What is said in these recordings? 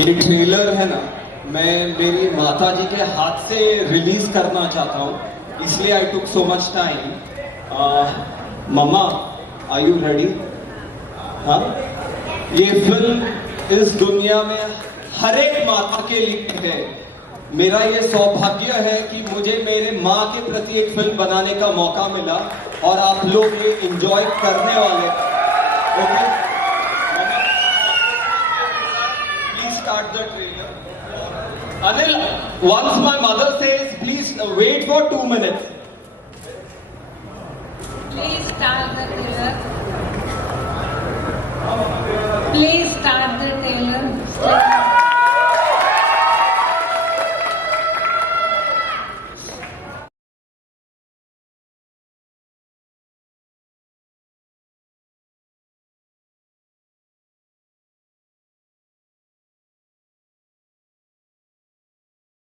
ये ट्रेलर है ना, मैं मेरी माता जी के हाथ से रिलीज करना चाहता हूँ, इसलिए I took so much time. Mamma, are you ready? हाँ, ये फिल्म इस दुनिया में हर एक माता के लिए है। मेरा ये सौभाग्य है कि मुझे मेरे माँ के प्रति एक फिल्म बनाने का मौका मिला और आप लोग ये एंजॉय करने वाले। Okay, please start the trailer. Anil, once my mother says, please wait for 2 minutes. Please start the trailer. Please start the trailer.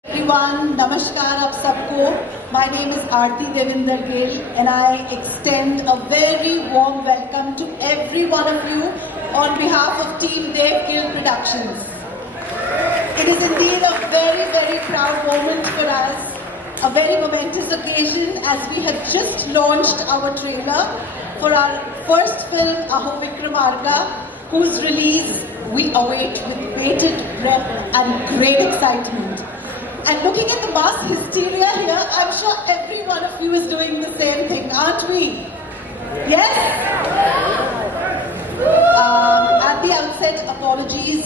Everyone, namaskar आप सबको. My name is Aarti Devinder Gill and I extend a very warm welcome to every one of you on behalf of Team Dev Gill Productions. It is indeed a very, very proud moment for us, a very momentous occasion as we have just launched our trailer for our first film, Aho Vikramarga, whose release we await with bated breath and great excitement. And looking at the mass hysteria here, I'm sure every one of you is doing the same thing, aren't we? Yes? At the outset, apologies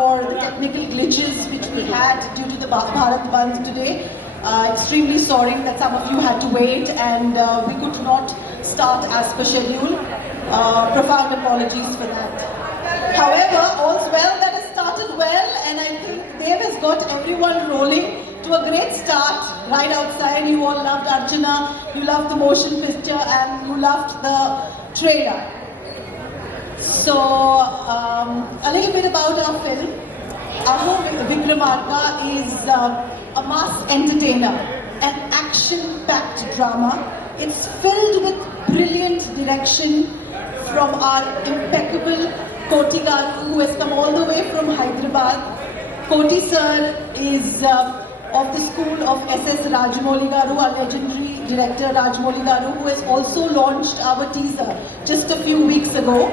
for the technical glitches which we had due to the Bharat Bandh today. Extremely sorry that some of you had to wait and we could not start as per schedule. Profound apologies for that. However, all's well that has started well, and I think Dev has got everyone rolling to a great start right outside. You all loved Archana, you loved the motion picture, and you loved the trailer. So, a little bit about our film. Aho Vikramarga is a mass entertainer, an action-packed drama. It's filled with brilliant direction from our impeccable Koti Garu, who has come all the way from Hyderabad. Koti sir is of the school of SS Rajamouli Garu, our legendary director Rajamouli Garu, who has also launched our teaser just a few weeks ago.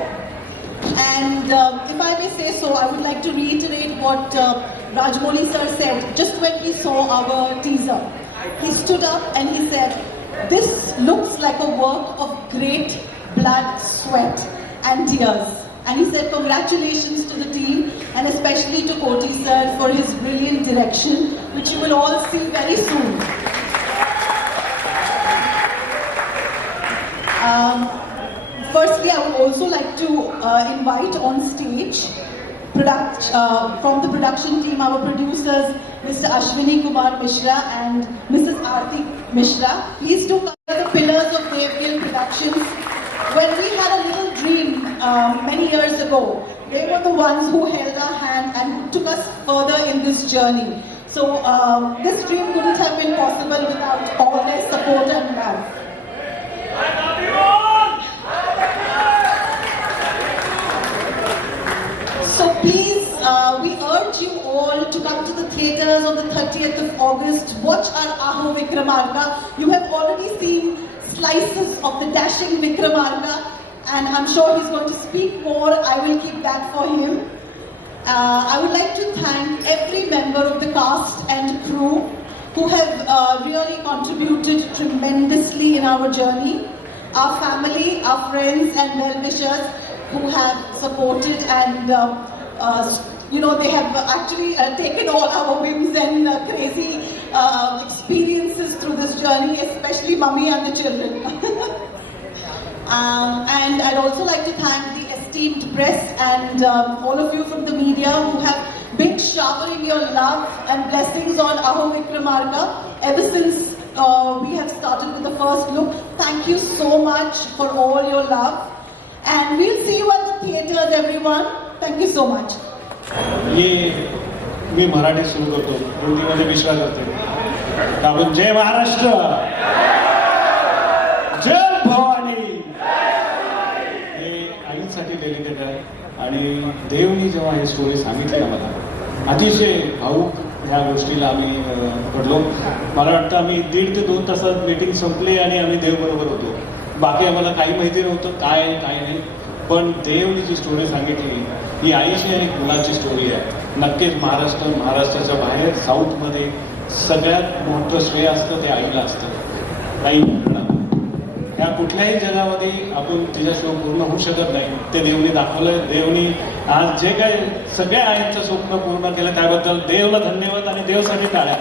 And if I may say so, I would like to reiterate what Rajamouli sir said just when we saw our teaser. He stood up and he said, "This looks like a work of great blood, sweat and tears." And he said, congratulations to the team and especially to Koti sir for his brilliant direction, which you will all see very soon. Firstly, I would also like to invite on stage from the production team, our producers, Mr. Ashwini Kumar Mishra and Mrs. Aarti Mishra. Please do cover the pillars of Dev Gill Productions. When we had a little dream many years ago, they were the ones who held our hand and took us further in this journey. So this dream couldn't have been possible without all their support and love. So please, we urge you all to come to the theatres on the 30th of August. Watch our Aho Vikramarga. You have already seen slices of the dashing Vikramarga, and I'm sure he's going to speak more. I will keep that for him. I would like to thank every member of the cast and crew who have really contributed tremendously in our journey. Our family, our friends and well-wishers who have supported and they have actually taken all our whims and crazy experiences through this journey, especially mummy and the children. And I'd also like to thank the esteemed press and all of you from the media who have been showering your love and blessings on Aho Vikramarga ever since we have started with the first look. Thank you so much for all your love. And we'll see you at the theatres, everyone. Thank you so much. मी मराठी सुरू करतो, हिंदीमध्ये मिश्रा करते. आपण जय महाराष्ट्र, जय भवानी. हे आईसाठी dedicate आहे. आणि देवनी जेव्हा हे स्टोरी सांगितली आम्हाला अतिशय भाऊक ह्या गोष्टीला आम्ही घडलो. मला वाटतं आम्ही 1.5 ते 2 तासात मीटिंग संपली आणि आम्ही देवबरोबर होतो. बाकी आम्हाला काही माहिती नव्हतं काय आहे काय नाही, पण देवनी जी स्टोरी सांगितली ही आईची आणि मुलाची स्टोरी आहे. नक्कीच महाराष्ट्राच्या बाहेर साऊथमध्ये सगळ्यात मोठं श्रेय असतं ते आईला असतं. आई ह्या कुठल्याही जगामध्ये आपण तिच्या शो पूर्ण होऊ शकत नाही, ते देवनी दाखवलं. देवनी आज जे काय सगळ्या आईंचं स्वप्न पूर्ण केलं त्याबद्दल देवला धन्यवाद आणि देवसाठी टाळ्या.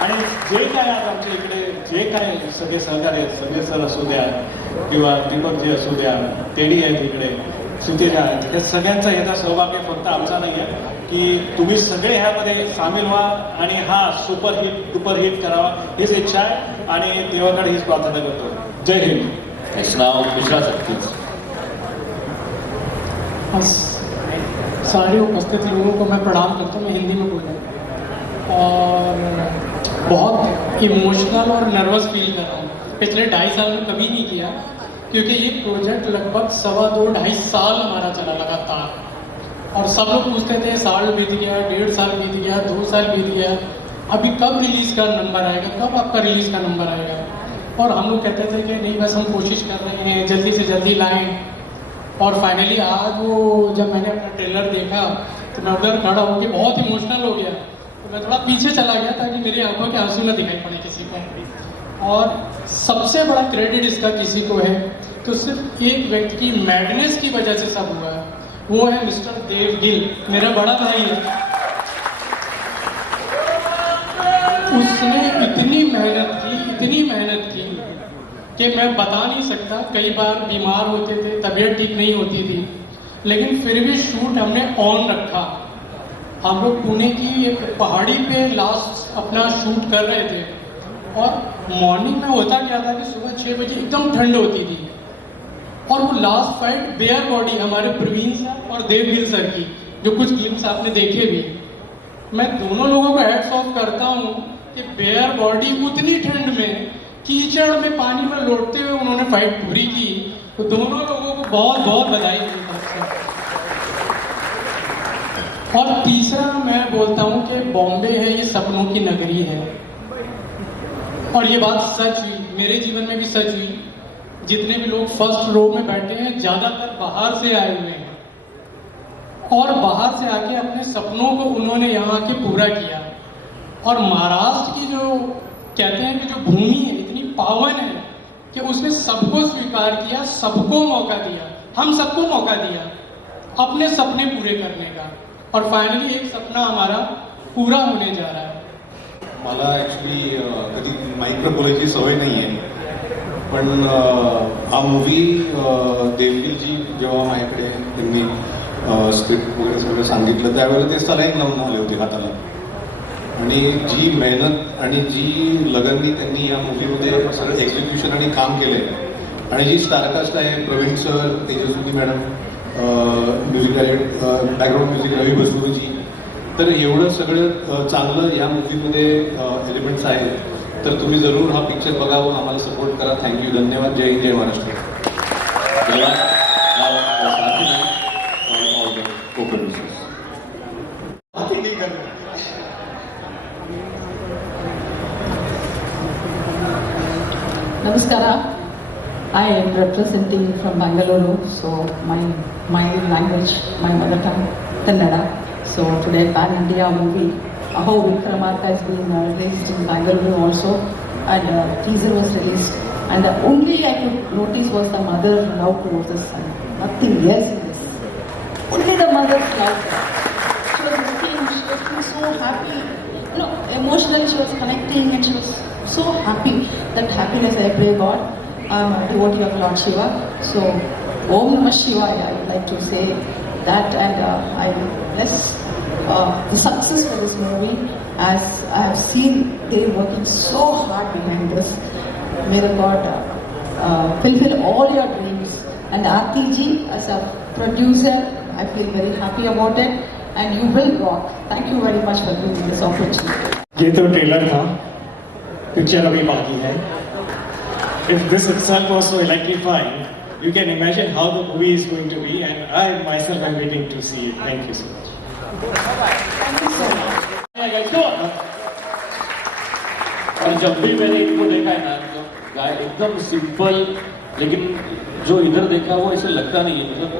आणि जे काय आज आमच्या इकडे जे काय सगळे सहकारी आहेत, सगळे सर असू द्या किंवा दीपक जी असू द्या, तेडी आहेत इकडे, सुतेजा आहेत, हे सगळ्यांचा ह्याचा सहभाग आहे, फक्त आमचा नाही आहे. की तुम्ही सगळे ह्यामध्ये सामील व्हा आणि हा सुपरहिट करावा हीच इच्छा आहे आणि देवाकडे हीच प्रार्थना करतो. जय Hind. Next now, Mishra Shakti. सारे उपस्थित लोगों को मैं प्रणाम करता हूँ. मैं हिंदी में बोल रहा हूँ और बहुत इमोशनल और नर्वस फील कर रहा हूँ. पिछले 2.5 साल में कभी नहीं किया, क्योंकि ये प्रोजेक्ट लगभग 2.25 साल हमारा चला लगातार. और सब लोग पूछते थे साल बीत गया, 1.5 साल बीत गया, 2 साल बीत गया, अभी कब रिलीज़ का नंबर आएगा, कब आपका रिलीज़ का नंबर आएगा. और हम लोग कहते थे कि नहीं बस हम कोशिश कर रहे हैं, जल्दी से जल्दी लाएं. और फाइनली आज वो जब मैंने अपना ट्रेलर देखा तो मैं उधर खड़ा होकर बहुत इमोशनल हो गया. तो मैं थोड़ा पीछे चला गया ताकि मेरी आंखों के आंसू न दिखाई पड़े किसी को. और सबसे बड़ा क्रेडिट इसका किसी को है तो सिर्फ एक व्यक्ति की मैडनेस की वजह से सब हुआ है, वो है मिस्टर देव गिल, मेरा बड़ा भाई है. उसने इतनी मेहनत की कि मैं बता नहीं सकता. कई बार बीमार होते थे, तबीयत ठीक नहीं होती थी, लेकिन फिर भी शूट हमने ऑन रखा. हम लोग पुणे की एक पहाड़ी पे लास्ट अपना शूट कर रहे थे और मॉर्निंग में होता क्या था कि सुबह 6 बजे एकदम ठंड होती थी. और वो लास्ट फाइट बेयर बॉडी हमारे प्रवीण सर और देव गिल सर की, जो कुछ क्लिप्स आपने देखे भी, मैं दोनों लोगों को हैट्स ऑफ करता हूँ कि बेयर बॉडी उतनी ठंड में कीचड़ में पानी में लौटते हुए उन्होंने फाइट पूरी की. तो दोनों लोगों को बहुत बहुत बधाई मेरी तरफ से. और तीसरा मैं बोलता हूँ कि बॉम्बे है ये सपनों की नगरी है. और ये बात सच हुई, मेरे जीवन में भी सच हुई. जितने भी लोग फर्स्ट रो में बैठे हैं ज़्यादातर बाहर से आए हुए हैं और बाहर से आके अपने सपनों को उन्होंने यहाँ के पूरा किया. और महाराष्ट्र की जो कहते हैं कि जो भूमि है इतनी पावन है कि उसने सबको स्वीकार किया, सबको मौका दिया, हम सबको मौका दिया अपने सपने पूरे करने का. और फाइनली एक सपना हमारा पूरा होने जा रहा है. मला ॲक्च्युली कधी माईकवर बोलायची सवय नाही आहे, पण हा मूवी देवगिलजी जेव्हा माझ्याकडे त्यांनी स्क्रिप्ट वगैरे सगळं सांगितलं त्यावेळेला ते सलाईन लावून आले होते हाताला. आणि जी मेहनत आणि जी लगननी त्यांनी या मूवीमध्ये सगळं एक्झिक्युशन आणि काम केलं आहे आणि जी स्टारकास्ट आहे Praveen sir, Tejaswini madam, music director, background music Ravi बसरूजी, तर एवढं सगळं चांगलं या मूवीमध्ये एलिमेंट्स आहेत. तर तुम्ही जरूर हा पिक्चर बघावं, आम्हाला सपोर्ट करा. थँक्यू, धन्यवाद. जय हिंद, जय Maharashtra. Namaskara. I am representing from Bangalore, so my language, my mother tongue, Kannada. So today Pan India movie, how Vikramarka has been released in Bangalore also, and teaser was released. And the only I could notice was the mother love towards the son. Nothing else in this. Only the mother's love. She was looking, she was being so happy, emotional. She was connecting, and she was so happy. That happiness I pray God. I'm a devotee of Lord Shiva. So Om Namah Shivaya, I would like to say that, and I bless the success for this movie, as I have seen they working so hard behind this. May the God fulfill all your dreams. And Aarti ji, as a producer, I feel very happy about it, and you will rock. Thank you very much for giving me this opportunity. ये तो trailer था, picture अभी बाकी है. If this itself was so electrifying, you can imagine how the movie is going to be, and I myself am waiting to see it. Thank you so much. Thank you so much. और जब भी मैंने इनको देखा है ना तो गाय एकदम सिंपल, लेकिन जो इधर देखा वो ऐसे लगता नहीं है, मतलब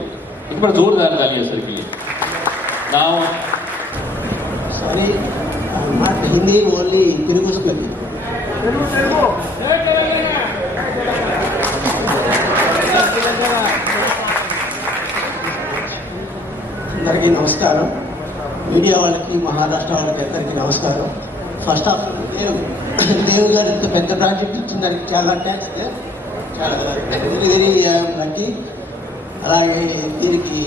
एक बार जोरदार तालियां सर के लिए। Now Sorry, I'm not Hindi, only Telugu speaking. అందరికీ నమస్కారం. మీడియా వాళ్ళకి, మహారాష్ట్ర వాళ్ళకి అందరికీ నమస్కారం. ఫస్ట్ ఆఫ్ దేవ్ గారు ఇంత పెద్ద ప్రాజెక్ట్ ఇచ్చిన దానికి చాలా థ్యాంక్స్. చాలా వెరీ వెరీ లక్కీ. అలాగే దీనికి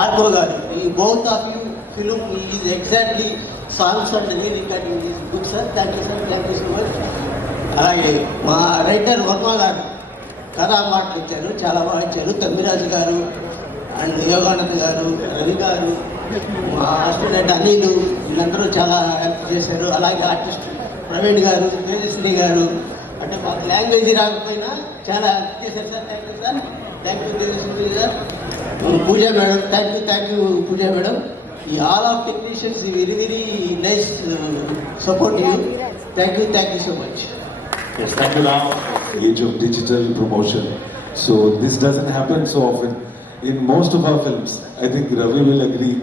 ఆర్కో గారు, ఈ both of you film is exactly songs and re recording is good sir. Thank you sir, thank you so much. అలాగే మా రైటర్ వర్మ గారు కథా మాటలు ఇచ్చారు, చాలా బాగా ఇచ్చారు. తమ్మిరాజు గారు అండ్ యోగానంద్ గారు, రవి గారు, మా అసిస్టెంట్ అనిల్, వీళ్ళందరూ చాలా హెల్ప్ చేశారు. అలాగే ఆర్టిస్ట్ ప్రవీణ్ గారు, తేజస్విని గారు, అంటే మాకు లాంగ్వేజ్ రాకపోయినా చాలా హెల్ప్ చేశారు sir. Thank you sir, thank you Tejaswini గారు. Pooja madam, thank you Pooja madam. ఈ all of technicians very very nice support you. Thank you so much. yes, thank you. Now Age of digital promotion. So this doesn't happen so often in most of our films. I think Ravi will agree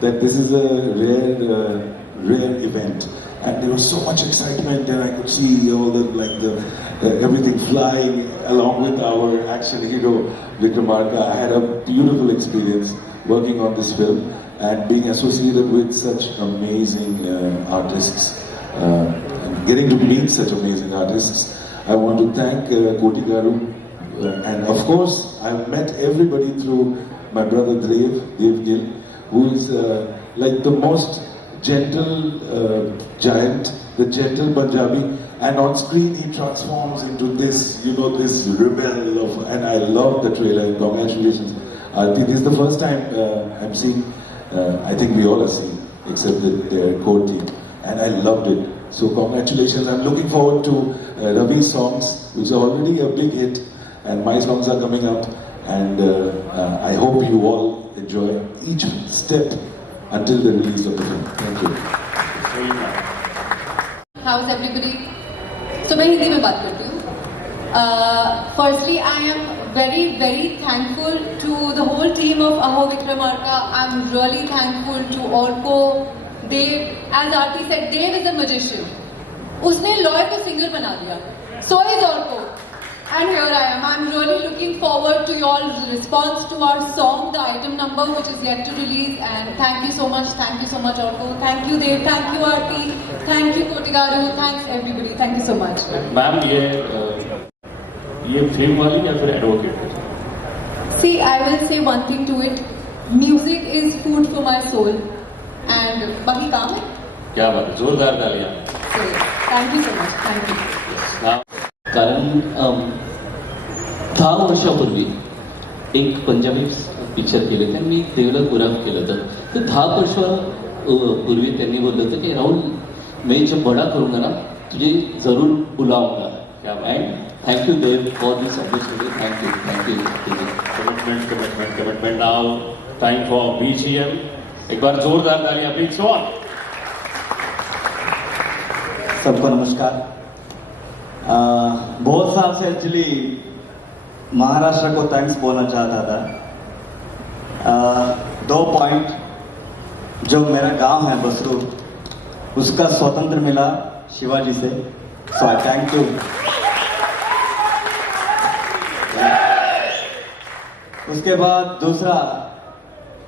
that this is a rare event, and there was so much excitement, and I could see all the everything flying along with our action hero Vikramarka. I had a beautiful experience working on this film and being associated with such amazing artists. Getting to meet such amazing artists. I want to thank Koti Garu, and of course I've met everybody through my brother Dev Gill, who is like the most gentle giant, the gentle Punjabi, and on screen he transforms into this, this rebel of, and I love the trailer. Congratulations, Aarti. This is the first time I'm seeing, I think we all are seeing, except the core team, and I loved it. So congratulations. I'm looking forward to Ravi's songs, which are already a big hit, and my songs are coming out, and I hope you all enjoy each step until the release of the film. Thank you. How's everybody? So मैं हिंदी में बात करती हूँ. Firstly, I am very very thankful to the whole team of Aho Vikramarka. I'm really thankful to Orko. Dev, as Aarti said, Dev is a magician. उसने लॉय को singer बना दिया. So is Orko. And here I am. I'm really looking forward to your response to our song, the item number, which is yet to release. And thank you so much, Orko. Thank you, Dev. Thank you, Aarti. Thank you, Koti Garu. Thanks, everybody. Thank you so much. Ma'am ये fame वाली या फिर advocate? See, I will say one thing to it. Music is food for my soul. And बाकी काम है. क्या बात है, जोरदार तालियां. So, thank you so much. Thank you. कारण 10 वर्षापूर्वी एक पंजाबी पिक्चर केले होते. मी देवला कोराफ केलं होतं. तर 10 वर्षापूर्वी त्यांनी बोललं होतं की राहुल मैं जब बड़ा करूंगा ना तुझे जरूर बुलाऊंगा. And thank you Dev for this opportunity. Thank you. Commitment. Now time for BGM. एक बार जोरदार तालियां प्लीज. ऑन. सबको नमस्कार. बहुत साल से एक्चुअली महाराष्ट्र को थैंक्स बोलना चाहता था. 2 पॉइंट. जो मेरा गांव है बसरू, उसका स्वतंत्र मिला शिवाजी से. सो आई थैंक यू. उसके बाद दूसरा,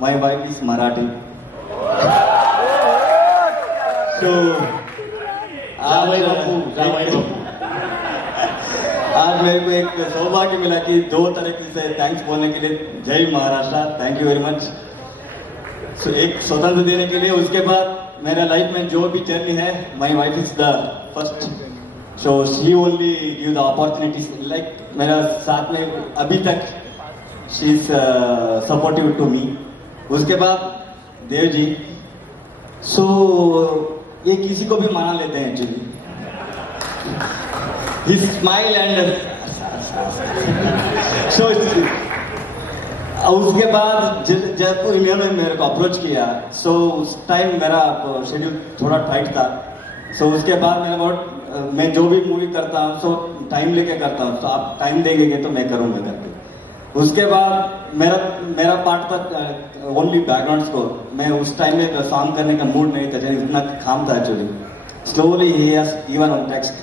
माई वाइफ इज मराठी. सो आज मेरे को एक सौभाग्य मिला कि 2 तरीके से थैंक्स बोलने के लिए. Jai Maharashtra. Thank you very much. So एक स्वतंत्र देने के लिए. उसके बाद मेरा लाइफ में जो भी जर्नी है, my wife is the first. So she only give the opportunities. Like मेरा साथ में अभी तक she is supportive to me. उसके बाद देव जी. सो ये किसी को भी माना लेते हैं actually. His smile and so उसके बाद जब इन्होंने मेरे को अप्रोच किया, सो उस टाइम मेरा शेड्यूल थोड़ा टाइट था. सो उसके बाद मैंने बहुत, मैं जो भी मूवी करता हूँ सो टाइम लेके करता हूँ, तो आप टाइम देंगे तो मैं करूँगा करके. उसके बाद मेरा पार्ट था ओनली बैकग्राउंड स्कोर. मैं उस टाइम में सॉन्ग करने का मूड नहीं था, इतना काम था actually. Slowly he has given on text,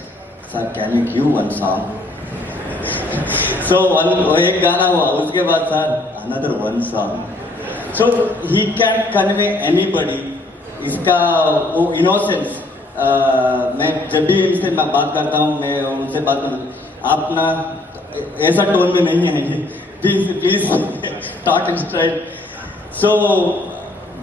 sir can you give one song. So एक गाना हुआ, उसके बाद sir another one song. So he can convey anybody. इसका वो इनोसेंस, मैं जब भी इनसे बात करता हूँ, मैं उनसे बात कर, आप ना ऐसा टोन में नहीं आएंगे, please talk in straight. So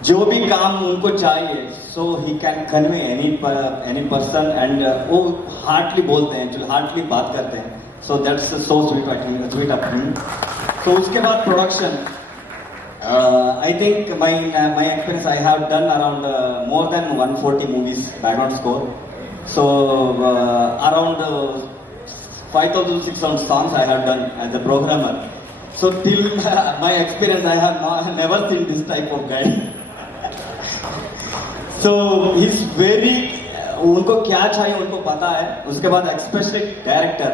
जो भी काम उनको चाहिए, so he can convey any person, and वो हार्टली बोलते हैं, एक्चुअली हार्टली बात करते हैं. So that's so sweet of him. So उसके बाद production, I think my experience, I have done around more than 140 movies background score. So around 5,600 songs I have done as a programmer. So till my experience, I have never seen this type of guy. So he's very, उनको क्या चाहिए उनको पता है. उसके बाद especially director.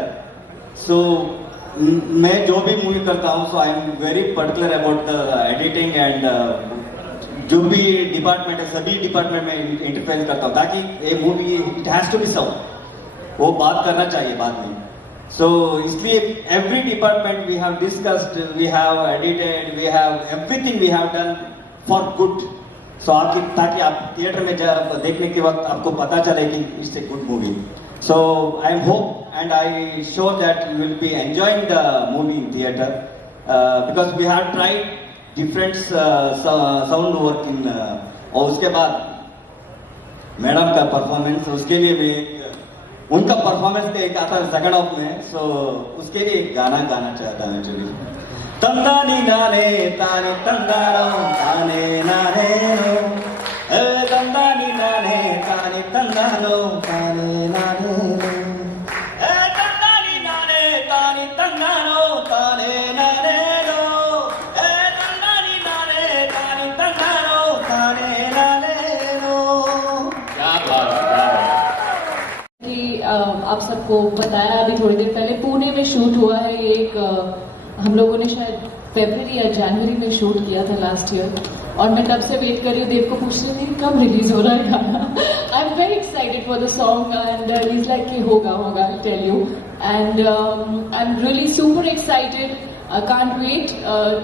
So मैं जो भी मूवी करता हूँ, so I am very particular about the editing and जो भी डिपार्टमेंट है, सभी डिपार्टमेंट में इंटरफेयर करता हूँ, ताकि ये movie it has to be so, वो बात करना चाहिए बाद में. सो इसलिए every department we have discussed, we have edited, we have everything we have done for good. So आपकी, ताकि आप थिएटर में जब देखने के वक्त आपको पता चले कि it's a good movie. So I hope and I sure that you will be enjoying the movie in theater, because we have tried different sound work in. और उसके बाद मैडम का परफॉर्मेंस, उसके लिए मैं उनका परफॉर्मेंस एक आता है सेकंड हाफ में, सो उसके लिए गाना गाना चाहता हूँ एक्चुअली. तंदानी नाने ताने तंदानो ताने नाने नो, तंदानी नाने ताने तंदानो ताने नाने नो, तंदानी नाने ताने तंदानो ताने नाने नो, तंदानी नाने ताने तंदानो ताने नाने नो. क्या बात है. कि आप सबको बताया अभी थोड़ी देर पहले, पुणे में शूट हुआ है. एक हम लोगों ने शायद फरवरी या जनवरी में शूट किया था लास्ट ईयर, और मैं तब से वेट कर रही हूँ, देव को पूछ रही थी कब रिलीज हो रहा है गाना. I am very excited for the song and he is like कि होगा I tell you. And I am really super excited. I can't wait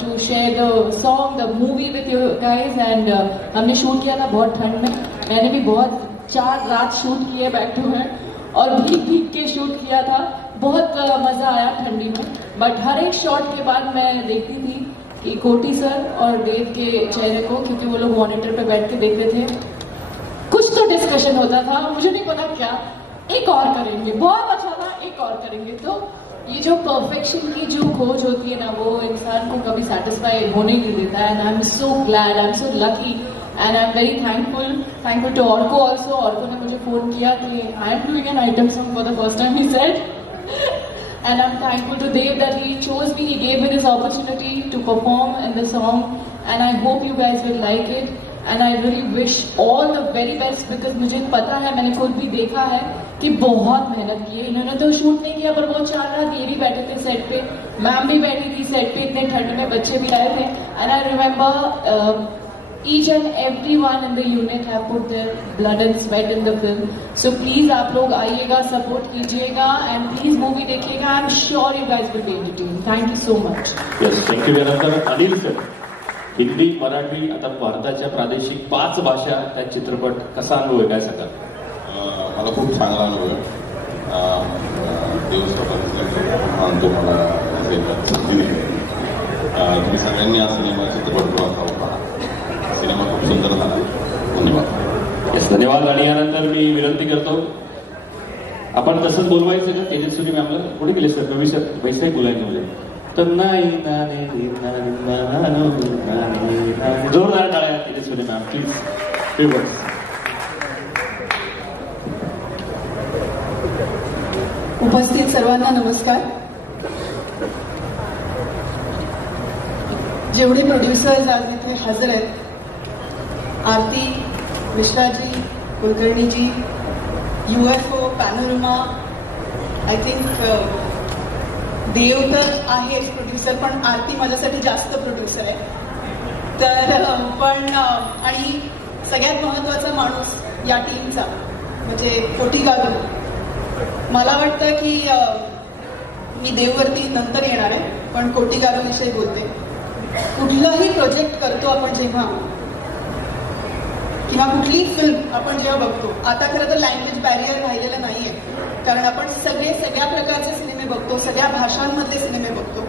to share the song, the movie with you guys. And हमने shoot किया था बहुत ठंड में. मैंने भी बहुत 4 रात शूट किए बैक टू बैक, और भीग के शूट किया था. बहुत मजा आया ठंडी में. बट हर एक शॉट के बाद मैं देखती थी कि कोटी सर और देव के चेहरे को, क्योंकि वो लोग मॉनिटर पे बैठ के देख रहे थे, कुछ तो डिस्कशन होता था, मुझे नहीं पता क्या. एक और करेंगे, बहुत अच्छा था, एक और करेंगे. तो ये जो परफेक्शन की जो खोज होती है ना, वो इंसान को कभी सेटिस्फाई होने नहीं देता है. And I am so glad, I am so lucky, and I am very thankful to Arko also. Arko ने मुझे फोन किया कि I am doing an item song for the first time, he said. And I'm thankful to Dev that he chose me, he gave me this opportunity to perform in the song, and I hope you guys will like it. And I really wish all the very best, because मुझे पता है, मैंने खुद भी देखा है कि बहुत मेहनत की है इन्होंने. तो शूट नहीं किया, पर वो 4 रात ये भी बैठे थे सेट पे, मैम भी बैठी थी सेट पे, इतने ठंड में बच्चे भी आए थे. And I remember each and everyone in the unit have put their blood and sweat in the film. So please आप लोग आइएगा, सपोर्ट कीजिएगा, and please मूवी देखिएगा. I'm sure you guys will be entertained. Thank you so much. Yes, thank you. त्यानंतर Anil sir, Hindi, Marathi, आता भारताच्या प्रादेशिक 5 भाषा त्या चित्रपट कसा अनुभव आहे, काय सांगाल? मला खूप चांगला अनुभव आहे. देवस्थान तुम्हाला संधी दिली. तुम्ही सगळ्यांनी हा सिनेमा चित्रपट बघा. सिनेमा खूप सुंदर झाला. धन्यवाद. येस, धन्यवाद. आणि यानंतर मी विनंती करतो, आपण तसंच बोलवायचं का तेजस्वी मॅमला? पुढे गेले सर, रवी सर, पैसे बोलायचे म्हणजे तर नाही. जोरदार टाळ्या तेजस्वी मॅम, प्लीज. उपस्थित सर्वांना नमस्कार. जेवढे प्रोड्युसर्स आज इथे हजर आहेत, आरती मिश्राजी, कुलकर्णीजी, UFO, panorama, I think Dev तर आहेच प्रोड्युसर, पण आरती माझ्यासाठी जास्त प्रोड्युसर आहे. तर पण आणि सगळ्यात महत्त्वाचा माणूस या टीमचा म्हणजे कोटी गारू. मला वाटतं की मी देववरती नंतर येणार आहे, पण कोटी गारूविषयी बोलते. कुठलाही प्रोजेक्ट करतो आपण जेव्हा, किंवा कुठलीही फिल्म आपण जेव्हा बघतो, आता खरं तर लँग्वेज बॅरियर राहिलेलं नाही आहे, कारण आपण सगळ्या प्रकारचे सिनेमे बघतो, सगळ्या भाषांमधले सिनेमे बघतो.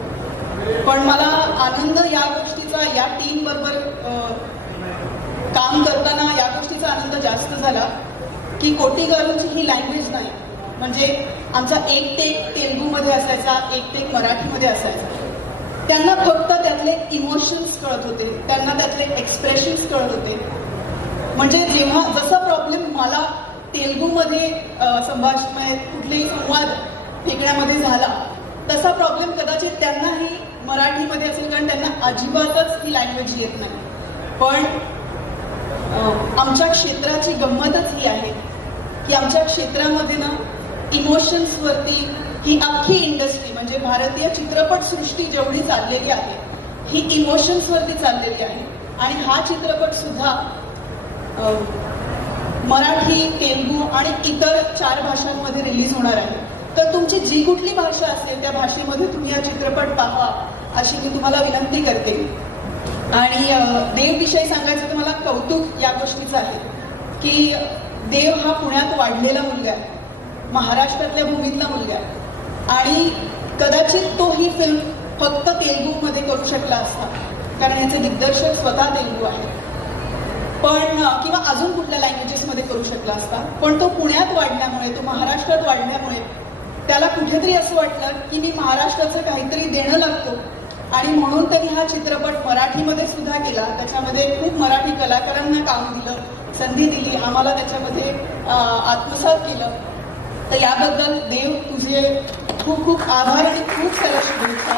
पण मला आनंद या गोष्टीचा, या टीम बरोबर काम करताना या गोष्टीचा आनंद जास्त झाला की कोटी गारूंची ही लँग्वेज नाही. म्हणजे आमचा एक टेक तेलुगूमध्ये असायचा, एक टेक मराठीमध्ये असायचा. त्यांना फक्त त्यातले इमोशन्स कळत होते, त्यांना त्यातले एक्सप्रेशन्स कळत होते. म्हणजे जेव्हा जसा प्रॉब्लेम मला तेलुगूमध्ये संभाषण, कुठलेही संवाद फेकण्यामध्ये झाला, तसा प्रॉब्लेम कदाचित त्यांनाही मराठीमध्ये असेल, कारण त्यांना अजिबातच ही लँग्वेज येत नाही. पण आमच्या क्षेत्राची गंमतच ही आहे की आमच्या क्षेत्रामध्ये ना इमोशन्सवरती ही अख्खी इंडस्ट्री, म्हणजे भारतीय चित्रपटसृष्टी जेवढी चाललेली आहे ही इमोशन्सवरती चाललेली आहे. आणि हा चित्रपट सुद्धा मराठी, तेलुगू आणि इतर 4 भाषांमध्ये रिलीज होणार आहे. तर तुमची जी कुठली भाषा असेल त्या भाषेमध्ये तुम्ही हा चित्रपट पहा अशी मी तुम्हाला विनंती करते. आणि देवविषयी सांगायचं तर मला कौतुक या गोष्टीचं आहे की देव हा पुण्यात वाढलेला मुलगा आहे, महाराष्ट्रातल्या भूमीतला मुलगा आहे. आणि कदाचित तो ही फिल्म फक्त तेलुगूमध्ये करू शकला असता, कारण याचे दिग्दर्शक स्वतः तेलुगू आहेत, पण किंवा अजून कुठल्या लँग्वेजेसमध्ये करू शकला असता. पण तो पुण्यात वाढल्यामुळे, तो महाराष्ट्रात वाढल्यामुळे त्याला कुठेतरी असं वाटलं की मी महाराष्ट्राचं काहीतरी देणं लागतो, आणि म्हणून त्यांनी हा चित्रपट मराठीमध्ये सुद्धा केला. त्याच्यामध्ये खूप मराठी कलाकारांना काम दिलं, संधी दिली, आम्हाला त्याच्यामध्ये आत्मसात केलं. तर याबद्दल देव तुझे खूप खूप आभार आणि खूप साऱ्या शुभेच्छा.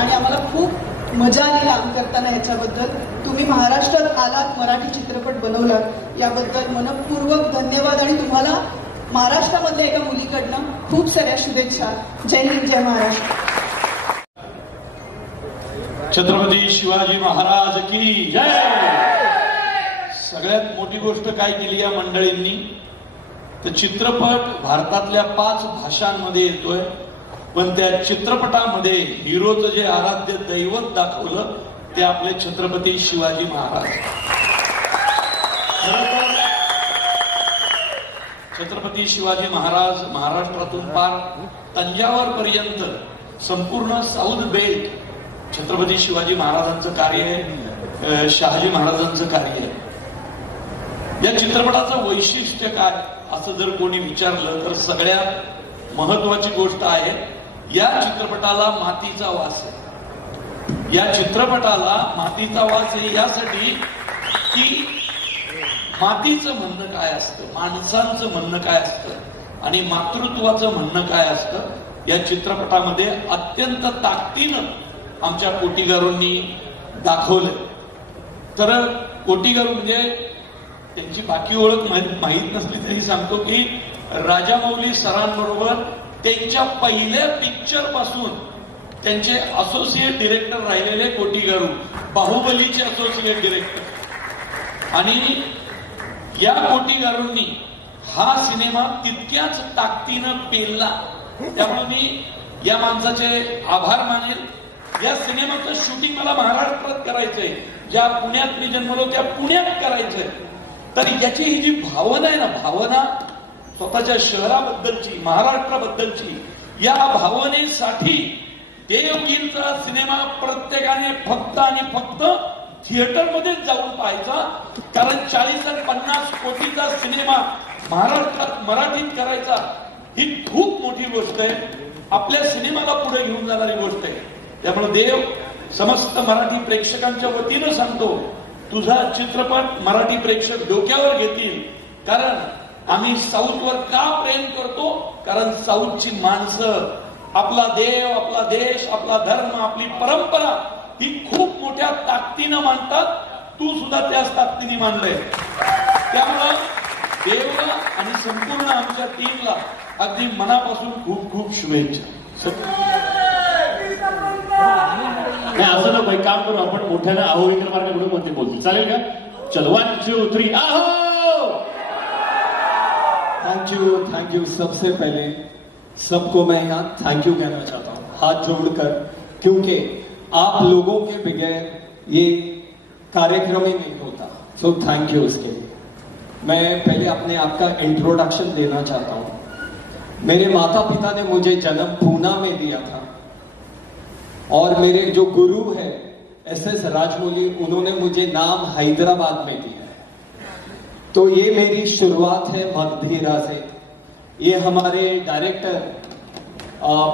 आणि आम्हाला खूप मजा आली काम करताना ह्याच्याबद्दल. तुम्ही महाराष्ट्रात आलात, मराठी चित्रपट बनवलात, याबद्दल मनपूर्वक धन्यवाद. आणि तुम्हाला महाराष्ट्रामधल्या एका मुलीकडनं खूप साऱ्या शुभेच्छा. जय हिंद, जय महाराष्ट्र. छत्रपती शिवाजी महाराज की जय. सगळ्यात मोठी गोष्ट काय केली या मंडळींनी, तर चित्रपट भारतातल्या 5 भाषांमध्ये येतोय, पण त्या चित्रपटामध्ये हिरोचं जे आराध्य दैवत दाखवलं ते आपले छत्रपती शिवाजी महाराज. छत्रपती शिवाजी महाराज महाराष्ट्रातून पार तंजावर पर्यंत संपूर्ण साऊथ बेल्ट छत्रपती शिवाजी महाराजांचं कार्य आहे, शहाजी महाराजांचं कार्य आहे. या चित्रपटाचं वैशिष्ट्य काय असं जर कोणी विचारलं तर सगळ्यात महत्वाची गोष्ट आहे, या चित्रपटाला मातीचा वास आहे. या चित्रपटाला मातीचा वास आहे यासाठी की मातीचं म्हणणं काय असतं, माणसांचं म्हणणं काय असतं आणि मातृत्वाचं म्हणणं काय असतं, या चित्रपटामध्ये अत्यंत ताकदीनं आमच्या कोटीगारूंनी दाखवलंय. तर कोटीगारू म्हणजे त्यांची बाकी ओळख माहीत नसली तरी सांगतो की राजामौली सरांबरोबर त्यांच्या पहिल्या पिक्चर पासून त्यांचे असोसिएट डिरेक्टर राहिलेले कोटीगारू, बाहुबलीचे असोसिएट डिरेक्टर. आणि या कोटीगारूंनी हा सिनेमा तितक्याच ताकदीनं पेलला. त्यामुळे मी या माणसाचे आभार मानेल. या सिनेमाचं शूटिंग मला महाराष्ट्रात करायचंय, ज्या पुण्यात मी जन्मलो त्या पुण्यात करायचंय. तर याची ही जी भावना आहे ना, भावना स्वतःच्या शहराबद्दलची, महाराष्ट्राबद्दलची, या भावनेसाठी देवगीरचा सिनेमा प्रत्येकाने फक्त आणि फक्त थिएटरमध्येच जाऊन पाहायचा. कारण 40 आणि 50 कोटीचा सिनेमा महाराष्ट्रात मराठीत करायचा ही खूप मोठी गोष्ट आहे, आपल्या सिनेमाला पुढे घेऊन जाणारी गोष्ट आहे. त्यामुळे देव समस्त मराठी प्रेक्षकांच्या वतीनं सांगतो, तुझा चित्रपट मराठी प्रेक्षक डोक्यावर घेतील. कारण आम्ही साऊथवर का प्रेम करतो, कारण साऊथची माणसं, आपला देव, आपला देश, आपला धर्म, आपली परंपरा ही खूप मोठ्या ताकदीनं मांडतात. तू सुद्धा त्याच ताकदीने मांडलंय. त्यामुळं देवला आणि संपूर्ण आमच्या टीमला अगदी मनापासून खूप खूप शुभेच्छा. नाही असं नको, एक काम करू आपण मोठ्यानं आहो विक्रमार्काकडून मध्ये बोलतील, चालेल का? चलो 1 2 3 आहो. Thank you. सबसे पहले सबको मैं यहाँ थैंक यू कहना चाहता हूँ हाथ जोड़कर, क्योंकि आप लोगों के बगैर ये कार्यक्रम ही नहीं होता. सो थैंक यू उसके लिए. मैं पहले अपने आप का इंट्रोडक्शन देना चाहता हूँ. मेरे माता पिता ने मुझे जन्म पूना में दिया था और मेरे जो गुरु है SS राजमौली, उन्होंने मुझे नाम हैदराबाद में दिया है. तो ये मेरी शुरुआत है मगधीरा से. ये हमारे डायरेक्टर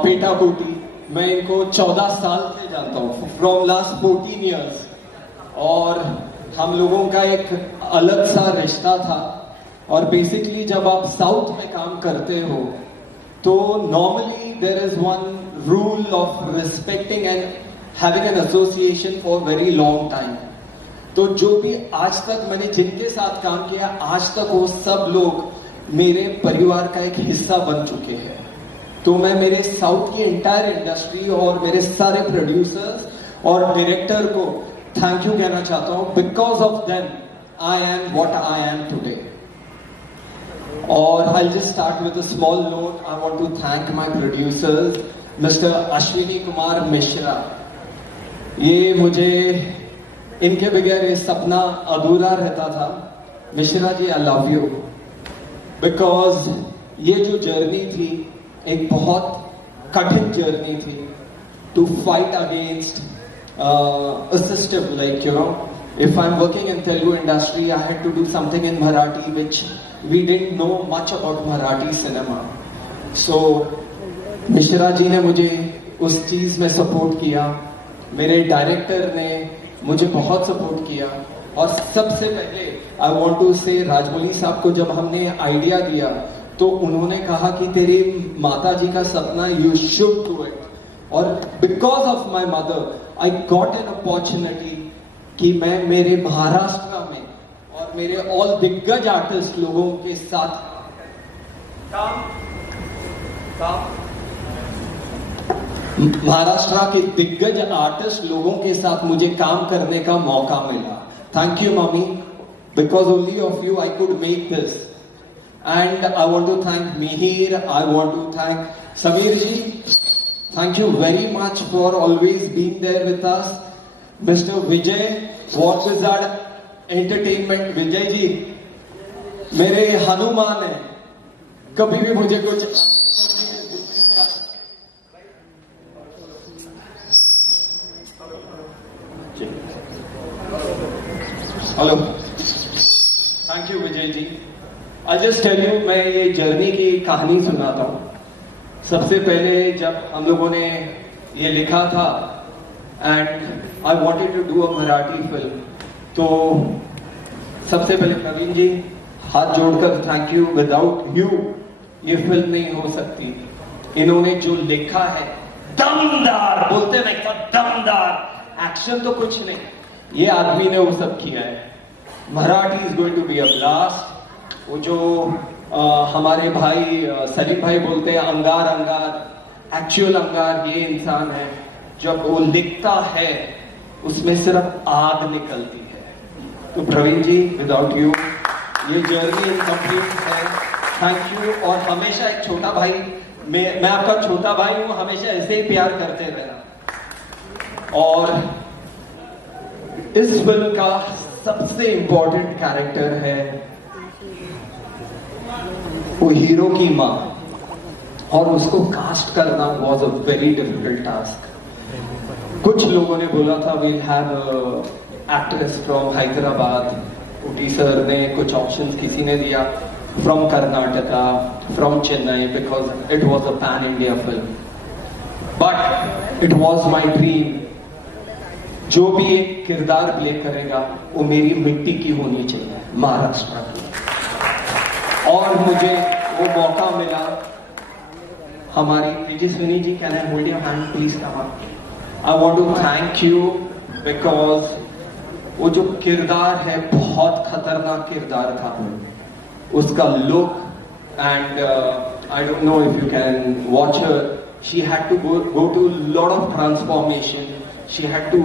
पेटा कोटी, मैं इनको 14 साल से जानता हूँ, फ्रॉम लास्ट 14 ईयर्स. और हम लोगों का एक अलग सा रिश्ता था. और बेसिकली जब आप साउथ में काम करते हो तो normally there is one rule of respecting and having an association for very long time. तो जो भी आज तक मैंने जिनके साथ काम किया, आज तक वो सब लोग मेरे परिवार का एक हिस्सा बन चुके हैं. तो मैं मेरे साउथ की एंटायर इंडस्ट्री और मेरे सारे प्रोड्यूसर्स और डायरेक्टर को थैंक यू कहना चाहता हूँ. Because of them I am what I am today. और I'll just start with a small note. I want to thank my producers, Mr. Ashwini Kumar Mishra. ये मुझे इनके बगैर ये सपना अधूरा रहता था. Mishra ji, I love you. Because ये जो जर्नी थी एक बहुत कठिन जर्नी थी. To fight against a system like, you know, if I'm working in Telugu industry, I had to do something in Marathi which we didn't know much about Marathi cinema. So Mishra ji ने मुझे उस चीज में support किया. मेरे director ने मुझे बहुत सपोर्ट किया. और सबसे पहले आई वांट टू से राजमौली साहब को जब हमने आइडिया दिया तो उन्होंने कहा कि तेरी माता जी का सपना, यू शुड डू इट. और because of my mother I got an opportunity कि मैं मेरे महाराष्ट्र में और मेरे ऑल दिग्गज आर्टिस्ट लोगों के साथ महाराष्ट्र के दिग्गज आर्टिस्ट लोगों के साथ मुझे काम करने का मौका मिला. Thank you mummy, because only of you I could make this. And I want to thank Mihir, I want to thank Sameer ji. Thank you very much for always being there with us. Mister Vijay, what wizard entertainment, Vijay ji मेरे हनुमान है. कभी भी मुझे कुछ hello. Thank you Vijay ji. I just tell you, मैं ये journey की कहानी सुनाता हूँ. सबसे पहले जब हम लोगों ने ये लिखा था and I wanted to do a Marathi film, तो सबसे पहले प्रवीण जी हाथ जोड़कर थैंक यू. विदाउट यू ये फिल्म नहीं हो सकती. इन्होंने जो लिखा है दमदार, बोलते नहीं तो दमदार, एक्शन तो कुछ नहीं, ये आदमी ने वो सब किया है. Marathi is going to be a blast. वो जो हमारे भाई सलीम भाई बोलते हैं अंगार अंगार, एक्चुअल अंगार ये इंसान है. जब वो लिखता है उसमें सिर्फ आग निकलती है. तो प्रवीण जी, विदाउट यू ये जर्नी इनकम्प्लीट है. Thank you. और हमेशा एक छोटा भाई, मैं आपका छोटा भाई हूं, हमेशा ऐसे ही प्यार करते रहना. और इस फिल्म का सबसे इंपॉर्टेंट कैरेक्टर है वो हीरो की मां, और उसको कास्ट करना was a very difficult task. कुछ लोगों ने बोला था we'll have actress from Hyderabad. Koti sir ने कुछ ऑप्शंस किसी ने दिया from Karnataka, from Chennai, because it was a pan India film. But it was my dream, जो भी एक किरदार प्ले करेगा वो मेरी मिट्टी की होनी चाहिए, महाराष्ट्र की. और मुझे वो मौका मिला. हमारी Tejaswini ji, can I hold your hand please? Come on. I want to thank you because वो जो किरदार है बहुत खतरनाक किरदार था. उसका look and I don't know if you can watch her. She had to go to lot of transformation. She had to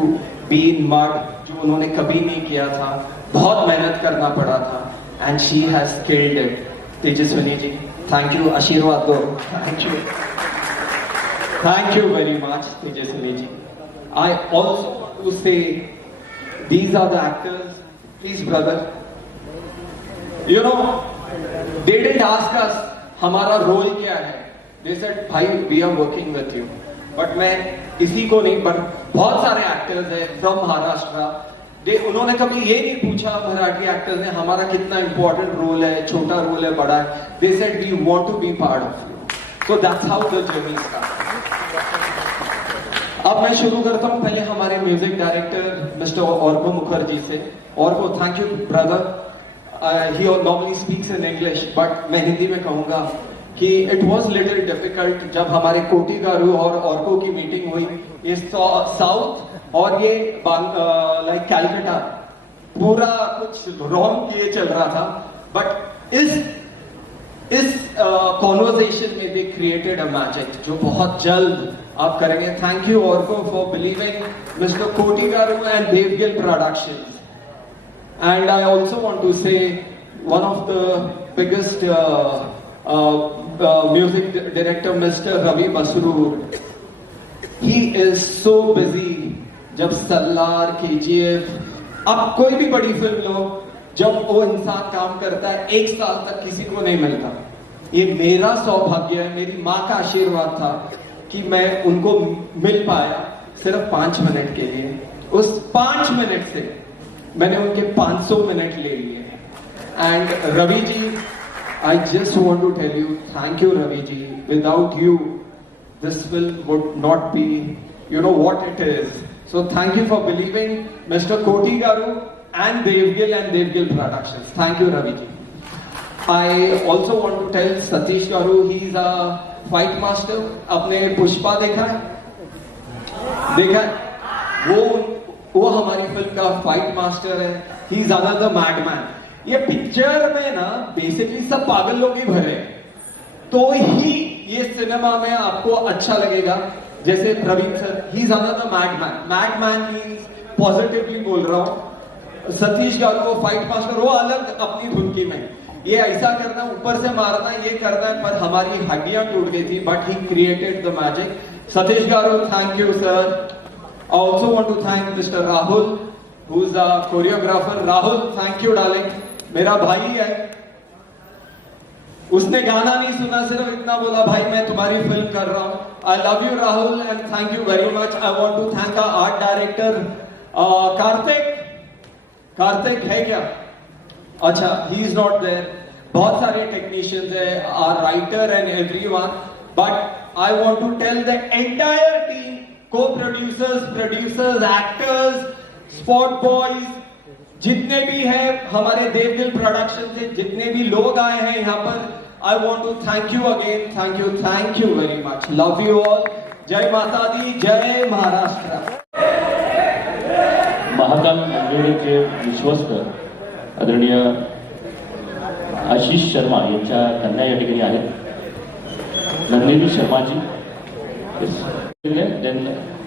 be in mud, जो उन्होंने कभी नहीं किया था. बहुत मेहनत करना पड़ा था and she has killed it. Tejaswini ji, thank you. आशीर्वाद दो. Thank you. Thank you very much, Tejaswini ji. I also want to say, these are the actors. Please, brother. You know, they didn't ask us, हमारा role क्या है. They said, भाई, we are working with you. But मैं इसी को नहीं, but बहुत सारे actors हैं from Maharashtra. उन्होंने कभी ये नहीं पूछा मराठी एक्टर्स ने हमारा कितना important रोल है, छोटा रोल है, बड़ा है. They said, we want to be part of you. So that's how the journey started. अब मैं शुरू करता हूं पहले हमारे music director mister Arko Mukherjee से. Arko, thank you brother. He normally speaks in English, but मैं हिंदी में कहूंगा कि इट वाज लिटिल डिफिकल्ट जब हमारे कोटी गारू और औरको की मीटिंग हुई. ये साउथ और ये लाइक कैलकाटा पूरा कुछ रॉन्ग किए चल रहा था, बट इस कॉन्वर्सेशन में दे क्रिएटेड अ मैजिक जो बहुत जल्द आप करेंगे. Thank you Arko for believing mister Koti garu and Devgill productions. And I also want to say one of the biggest music director mister Ravi Basrur. He is so busy. जब सल्लार, केजीएफ, अब कोई भी बड़ी फिल्म लो, जब वो इंसान काम करता है 1 साल तक किसी को नहीं मिलता. ये मेरा सौभाग्य है, मेरी माँ का आशीर्वाद था कि मैं उनको मिल पाया सिर्फ 5 मिनट के लिए. उस 5 मिनट से मैंने उनके 500 मिनट ले लिए. And Ravi ji, I just want to tell you thank you Ravi ji. Without you this film would not be, you know what it is. So thank you for believing mister Koti garu and Devgil Productions. Thank you, Ravi ji. I also want to tell Satish Garu, he is a fight master. आपने पुष्पा देखा है? देखा है? वो हमारी film का fight master है. He is another madman. ये पिक्चर में ना बेसिकली सब पागल लोग ही भरे, तो ही ये सिनेमा में आपको अच्छा लगेगा. जैसे Praveen sir, he is another madman. Madman means positively बोल रहा हूँ. सतीश गारू वो फाइट मास्टर, वो अलग अपनी धुनकी में. ये ऐसा करना, ऊपर से मारना, ये करना है, पर हमारी हड्डियां टूट गई थी. But he created the magic. Satish garu, thank you sir. I also want to thank mister Rahul who is a choreographer. Rahul, thank you darling. मेरा भाई है. उसने गाना नहीं सुना, सिर्फ इतना बोला, भाई मैं तुम्हारी फिल्म कर रहा हूं. I love you Rahul and thank you very much. I want to thank our art director Karthik. Karthik है क्या? अच्छा, ही इज नॉट देयर. बहुत सारे टेक्नीशियंस है, our writer and everyone, but I want to tell the entire team, co-producers, producers, actors, spot boys, जितने भी हैं हमारे देवगिल प्रोडक्शन से, जितने भी लोग आए हैं यहाँ पर, I want to thank you again. Thank you very much. Love you all. जय माता दी, जय महाराष्ट्र. महाकाल मंगेवडे के विश्वस्त आदरणीय आशीष शर्मा यांच्या कन्या या ठिकाणी आहेत. नंदिनी शर्मा जी, देन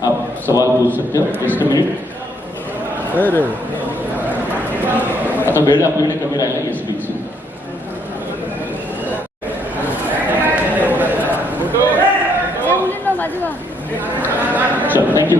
आप सवाल पूछ सकते हो. Just a minute. आता वेळ आपल्याकडे कमी राहिला. Yes please. चल, थँक्यू.